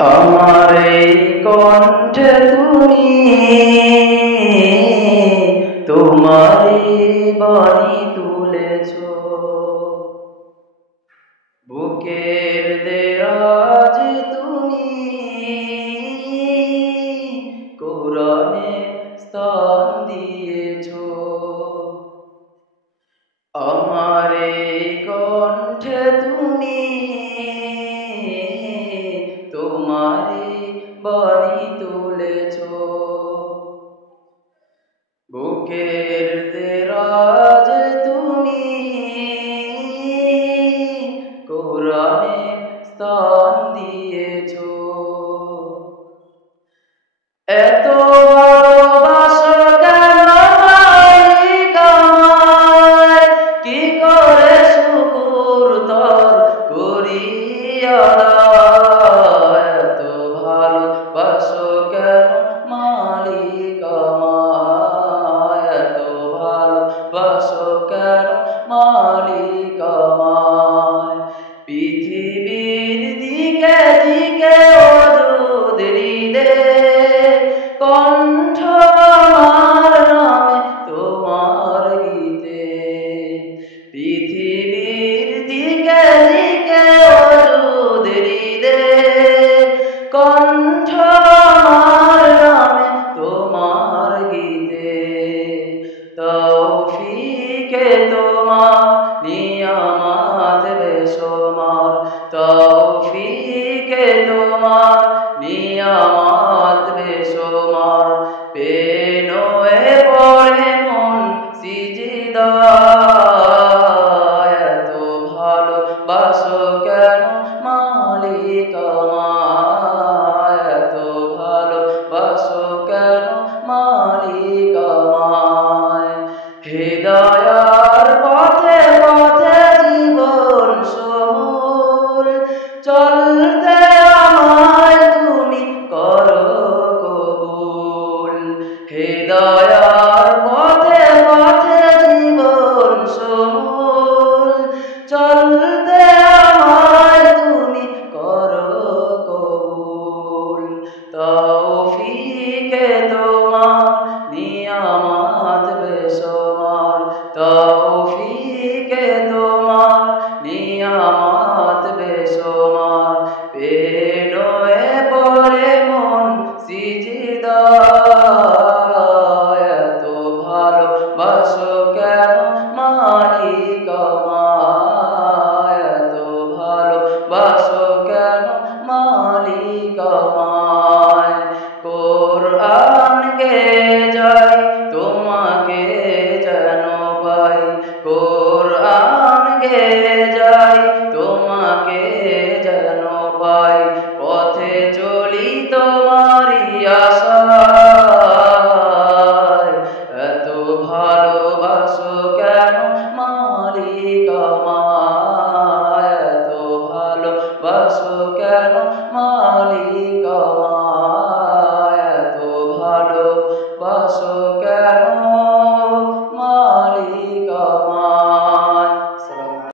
আমার এই কণ্ঠে তুমি তোমারই বাণী তুলেছ, বুকের দেরাজ তুমি কোরআনে স্থান দিয়েছ। আমার এই কণ্ঠে তুমি তোমারই বাণী তুলেছ, বুকের দেরাজ তুমি কোরআনে স্থান দিয়েছ। এত ভালোবাসা কেন মালিক আমায়, কি করে শুকর তোর করি আদায়। এত ভালোবাসা কেন মালিক আমায়, এত ভালোবাসা কেন মালিক আমায়। পৃথিবীর দিকে দিকে ওজুদ হৃদে কণ্ঠ আমার নামে তোমার গীতে। পৃথিবীর দিকে দিকে ওজুদ হৃদে কণ্ঠ আমার নামে তোমার গীতে। তৌফিকে তোমার নিয়ামত বেশুমার, তৌফিকে তোমার নিয়ামত বেশুমার। পেনোয়ে পড়ে মন সিজদায়, এত ভালোবাসো কেন মালিক আমায়, এত ভালোবাসো কেন মালিক আমায়। হৃদয়ার পথে পথে জীবন সমূল চলতে আমায় তুমি করো কবুল। হৃদয়ার পথে পথে জীবন সমূল চলতে আমায় তুমি করো কবুল। তৌফিকে তোমার নিয়ামত বেশুমার, তৌফিকে তোমার নিয়ামত বেশুমার। পেনোয়ে পড়ে মন সিজদায়, এত ভালোবাসো কেন মালিক আমায়, এত ভালোবাসো কেন মালিক আমায়। কোরআন গেয়ে যাই তোমাকে যেন পাই, কোরআন গেয়ে যাই তোমাকে যেন পাই। পথে চলি তোমারই আশায়, এত ভালোবাসো কেন মালিক আমায়, এত ভালোবাসো কেন মালিক আমায়।